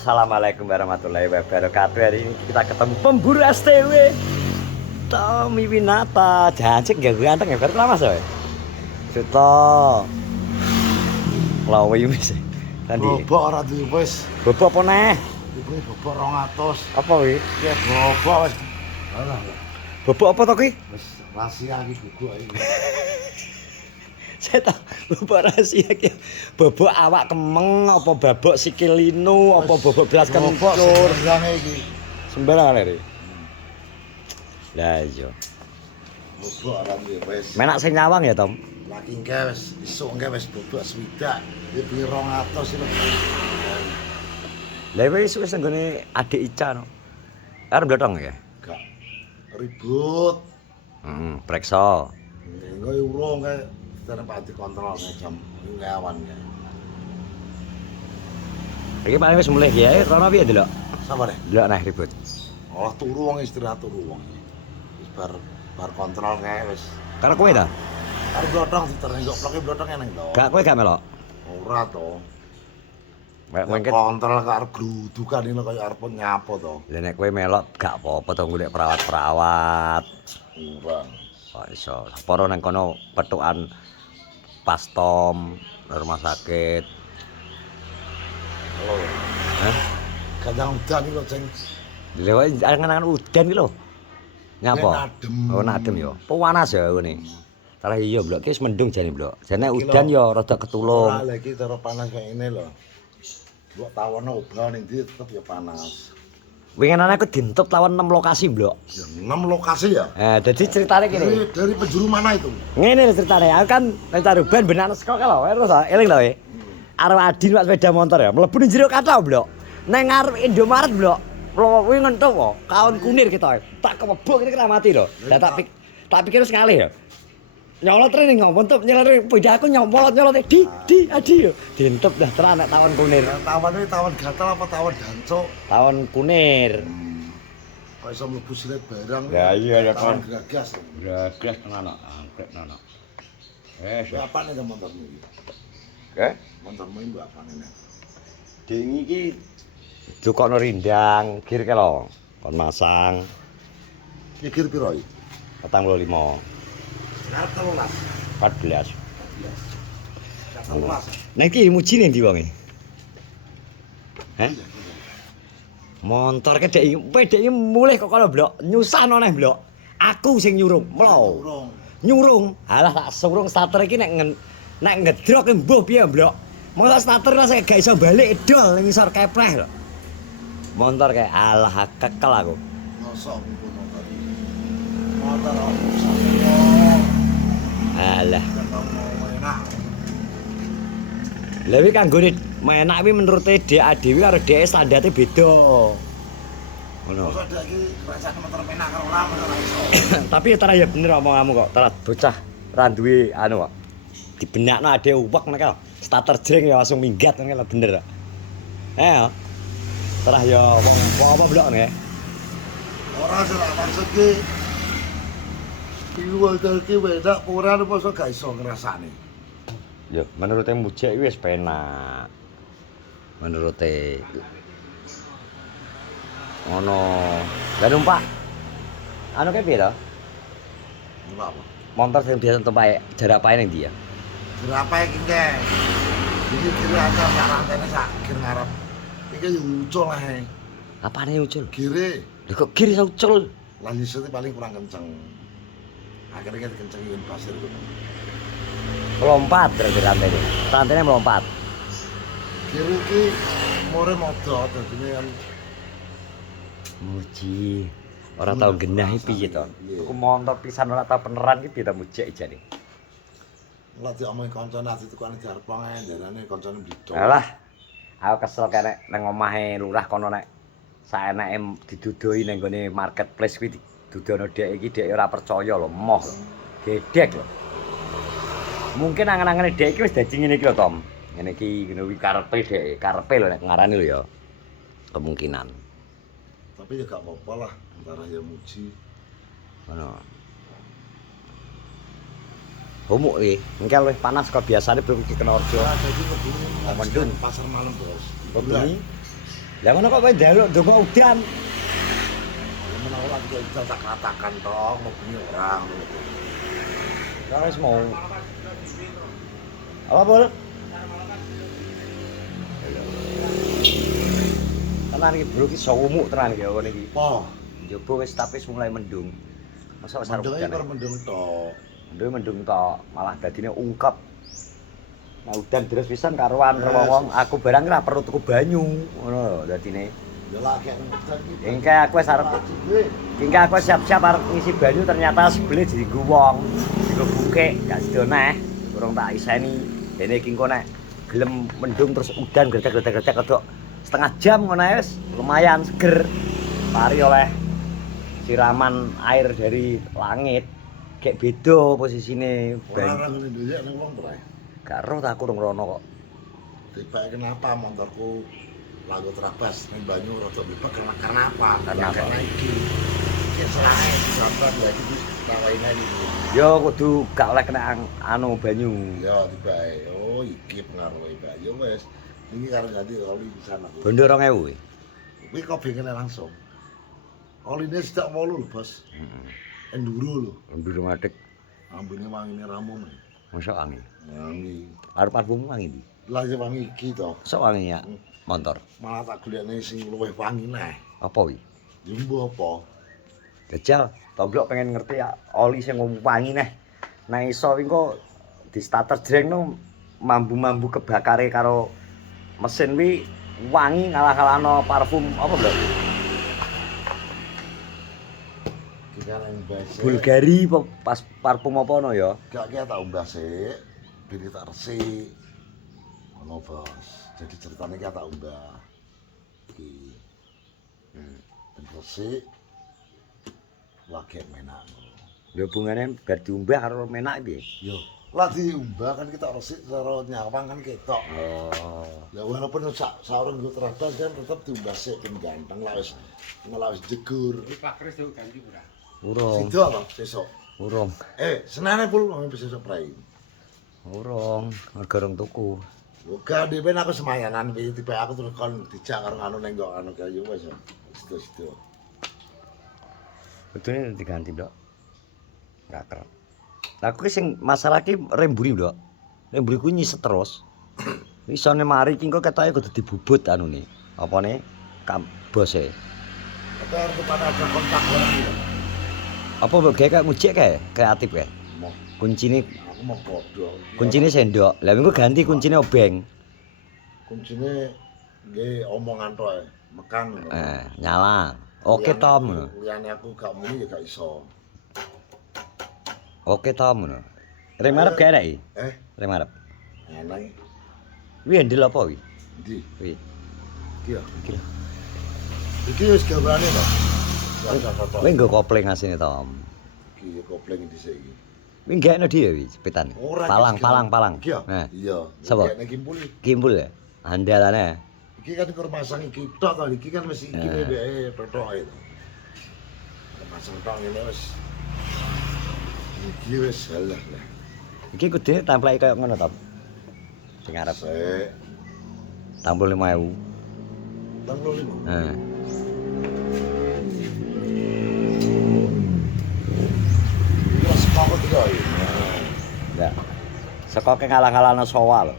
Assalamualaikum warahmatullahi wabarakatuh. Hari ini kita ketemu pemburu STW Tommy Winata. Jancik gak ganteng ya, baru lama soy. Suto lawe wis. Tadi bobok ora duwe wis. bobok apa neh? Iku bobok 200. Apa wi? Ya bobok wis. Alah, Bobok apa to ki? wis rahasia iki bobok iki. Saya tahu bobok rahasia ki. Bobok awak kemeng apa babok sikil linu apa bobok belas Bobok kencur. sembarangan iki. Sembarangan lere. Lah iya. Bobok ora duwe wis. Menak sing nyawang ya, Tom. Lagi engke wis isuk engke wis bobok swidak. Iki beli 200 lho. Lah wis wis nggone adik Ica no. Arep blotong ya? Gak ribut. Preksa. Engko urung kae terus pati kontrol jam ngawan ya. Iki paling wis mulih ya, rono piye delok? Sabar ya. Delok nah ribut. Oh turu wong istirahat turu wong. Wis bar kontrol kae wis. Karo kowe ta? Karo blotong diterengok ploke blotong eneng to. Gak kowe gak melok. Ora to. Mungkin kontrol karo grudukan iki kaya arep nyapo to. lha nek kowe melok gak apa-apa to golek perawat-perawat. Ora. Kok iso. Separo nang kono petukan pastom rumah sakit. Halo. Hah? Kadang udan iki lho sing Lha kowe angen-angen udan ki lho. Nyapa? Nadem. Oh, nadem ya. Panas ya ngene. Salah iya, Blok. Ki wis mendung jane, Blok. Jane udan ya rada ketulung. Ora lagi cara panas kayak ini lho. Mbok tawono obah ning ndi tetep ya panas. Winginane aku dientup lawan 6 lokasi, Blok. Ya 6 lokasi ya. Dadi ceritane Dari, kene. dari penjuru mana itu? Ngene lho ceritane. Aku kan nang Taruban benak sekolah lho, terus eling lho. Arep Adin Pak sepeda motor ya, mlebu ning jero kathah, Blok. Nang ngarep Indomaret, Blok. Kuwi ngentuk kok, kaon kunir kita. Tak kebok ini kena mati lho. Lah tak pikir wis ngalih ya. Nyolot rene ngomong tuh nyeler beda aku nyolot adi yo. Dientup dah terus nek tawon kunir. Tawon ini tawon gatel apa tawon dancuk? Tawon kunir. Kok iso mlebu silet barang. Ya iya ya tawon kon. gagas. Gagas tenan angkrek nono. Mbak apa nih motormu iki? Oke. Motormu iki mbak apa nih? Ding iki jukokno rindang, kir ke lho. Kon masang Mikir piro iki? 45, Arep 13. 14. 13. Nek iki muji ning ndi wonge? Hah? Montor ke dek iki mulih kok kono, Blok. Nyusahno neh, Blok. Aku sing nyurung, mlo. Urung. Nyurung. Alah tak surung starter iki nek ngedrok ki mbuh piye, Blok. Mosok starter rasane gak iso balik edol ning ngisor kepreh lho. Montor kayak alah kekel aku. Mosok motor. Motor apa? Alah. Enak. Lha iki kanggone menak kuwi menurut Dek dhewe karo Dek standarte beda. Ngono. Mosok dak iki rasane motor penak karo ora iso. Tapi tara ya bener omonganmu kok. Tara bocah ra duwe anu kok. Dibenakno ade uwek nek lho. Starter jeng ya langsung minggat nek lho bener kok. Terah ya apa Blok nek. Ora salah maksud ki piwul iki wedak ora mosok gak iso ngrasani. Yo menurute mujek wis penak. Menurute ngono. Lah numpak anu ke piye to? Numpak apa? Montor sing biasa tumpae jarak pae ning ndi ya? Berapa iki nge? Iki kira aja sarantene sak kir ngarep. Iki yo ucul ae. Apane ucul? Kire Lha kok kiri iso ucul? lan isine paling kurang kenceng. Akhirnya kita kencengin pasir itu. Melompat berarti rantene. Rantene melompat. Kiri iki more modot dadine kan Muji. Ora tau genahi piye to? Aku montor pisan ora tau peneran iki piye to mujek jane. lah diomongi kancane ati tukane diarepong ae ndarane kancane blidok. Alah. Aku kesel kene nang omahe lurah kono nek saenake didudoi ning gone marketplace kuwi didudono dhek iki dhek ora percaya lho, moh lho. Gedek lho. Mungkin angen-angene dhek iki wis dadi ngene iki lho, Tom. Ngene iki ngono kuwi karepe dhek, karepe lho nek ngarani lho ya. Kemungkinan. Tapi ya gak apa-apa lah, antara ya muji. Ngono. Humuk iki, engkel wis panas kok biasane belum ki kena orjo. Ora dadi begini. Mendung. Pasar malam, Bos. Bengi. Lah ngono kok kowe njaluk donga udan. Menawa lagi kita tak katakan toh mau punya orang. Lah wis mau. Apa bol? Tenan iki bro iki sawumuk tenan iki ngene iki. Po, Njaba wis tapi mulai mendung. Masa wis arep mendung udan. iki mendung tok. Mendung tok, malah dadine ungkep. Nah udan terus pisan karuan wong aku barang ora perlu tuku banyu ngono lho dadine. Ya lah kayak udan iki. Engke aku wis arep engke aku siap-siap arep ngisi banyu ternyata sebele dienggo wong. Dienggo bukek gak sido neh. Urung tak iseni. Dene iki engko nek gelem mendung terus udan gredeg-gredeg kedok setengah jam ngono ae wis lumayan seger. Pari oleh siraman air dari langit. Kayak beda posisine Ora ngene dhewe ning wong ora. gak roh tak kurang rono kok. Tiba kenapa motorku lagu terabas ning banyu rada libak karena apa? Karena apa? Karena iki. Iki selain disabar ya iki tawain iki. Yo kudu gak oleh kena anu banyu. Ya tiba oh iki pengaruh Mbak. Yo wis. Iki karo ganti oli di sana. Bondo 2000 kuwi. Kuwi kok bengkelnya langsung. Oline sedak 8 lho, Bos. Enduro lho. Bondo matik Ambune wangine ramu men. mosok wangi. Wangi. Arep parfum wangi ndi? Lah ya wangi iki to. Sok wangi ya motor. Malah tak golekne sing luwih wangi neh. Apa wi? Jumbo apa? Jajal, Tomblok pengen ngerti ya oli sing wangi neh. Nah iso engko di starter jreng mambu-mambu kebakare karo mesin wi wangi ngalah-kalahno parfum apa lho? Kikalan base. Bulgari pas parfum apa ono ya? Gak tak umbah sik, ben tak resik. Ono Bos. Jadi ceritane ki tak umbah. Iki. Ben resik. Lagi menak. Lho hubungane bar diumbah karo menak piye? Yo, lah diumbah kan kita resik cara nyawang kan ketok. Oh. Ya walaupun saurung nggo terabas kan tetep diumbah sik ben ganteng lah wis jegur. Pak Kris tuh ganti pura. Urung. Sido apa sesuk? Urung. Senane pul wong besok prai. Urung, mergo urung tuku. Uga dhewe aku semayanan iki tipe aku terus kon dijak karo anu ning kok anu kayu wis. Sido-sido. Betulnya diganti, Dok. Enggak keren. Lah kuwi sing masalah ki remburi, Dok. Remburi kuwi nyiset terus. Isone mari ki engko ketoke kudu dibubut anune. Apane? Bose. Tapi harus kepada ada kontak orang ya. Apa mbok gawe kayak mujik kae? Kreatif kae. Mau Kuncine aku mau bodoh. kuncine sendok. Lah minggu ganti kuncine obeng. Kuncine nggih omongan tok mekan. Nyala. Oke Tom. Liyane aku gak muni ya gak iso. Oke Tom ngono. Rem arep gawe iki? Rem arep. Enak. Kuwi handle apa kuwi? Ndi? Kuwi. Iki ya. Iki lho. Iki wis gambarane to. Ya foto. Kuwi nggo kopling asine Tom. Iki kopling dhisik iki. Kuwi gaekno dia kuwi cepetane. Palang. Iki ya? Nah. Iya. Sapa? Nek kimpul iki. Kimpul ya. Andalane. Iki kan kur masang iki tok to iki kan wis iki dheweke totoke to. Masang tok ngene wis. Iki wis salah lah. Iki kudune template kaya ngono Tom. Sing arep. Sik. Tampul 5.000. Tanggal 5. Heeh. Iki wis kok tiga iki. Enggak. Sekoke ngalah-ngalahno sowa lho.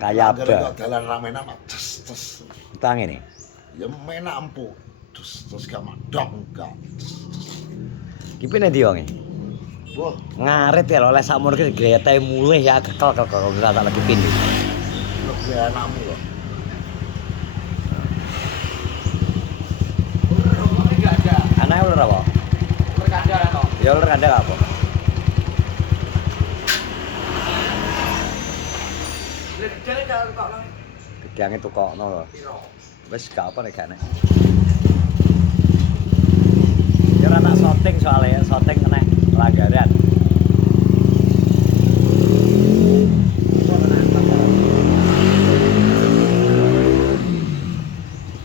Kaya Gara-gara apa? kok dalan ra menak mak tes. Utang ini. Ya menak empuk. Terus gak madok enggak. Iki pene ndi wonge? Wah, Ngarit ya oleh sakmono ki grete mulih ya kekel ora tak lagi pindi. lebih anakmu loh. Enggak ada. Anake ular apa? Berkandar atau? Ya ular kandang apa? Jadi kalau kok nang Gedange tukokno lho. Wis gak apa nek gak nek. Ya ora tak syuting soalnya, syuting nek pelanggaran.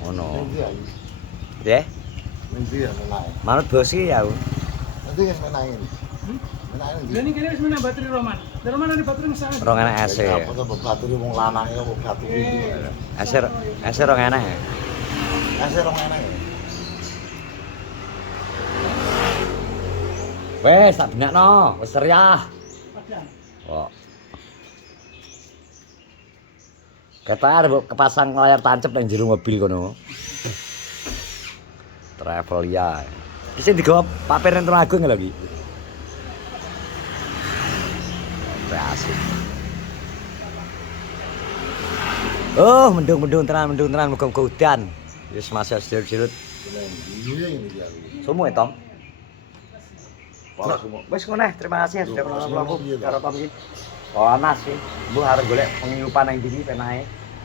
Ono. Nanti ya, Ya, nanti ya menak. manut bos iki ya. Nanti kan menakin. Menakin. ini kira wis menang baterai Roman. Dari mana ada baterai ngesan? Rong enak ese. Apa tuh batu wong lanang ya wong batu iki. Ese rong enak. Kasih rong enek. Wes, tak benakno, wis seriah. Padang. Kok. Ketok arep kepasang layar tancep nang jero mobil kono. Travelia. Iki sing digawa Pak Peren Agung lho iki. Asik. Oh, mendung tenan muga-muga udan. Wis masih jerut-jerut. Iya ini dia. Semua Tom. Pala semua. Wis ngono, terima kasih sudah Loh, menolong aku iya, karo Tom iki. Panas sih. Bu harus golek penghiupan nang ndi penae.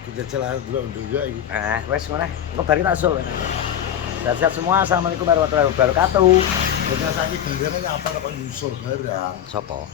Kita celah dulu juga ini. Wes ngono. Engko bar kita sul. Sehat-sehat semua. Assalamualaikum warahmatullahi wabarakatuh. Kita sakit gendengnya nyapa kok nyusul barang. Sopo?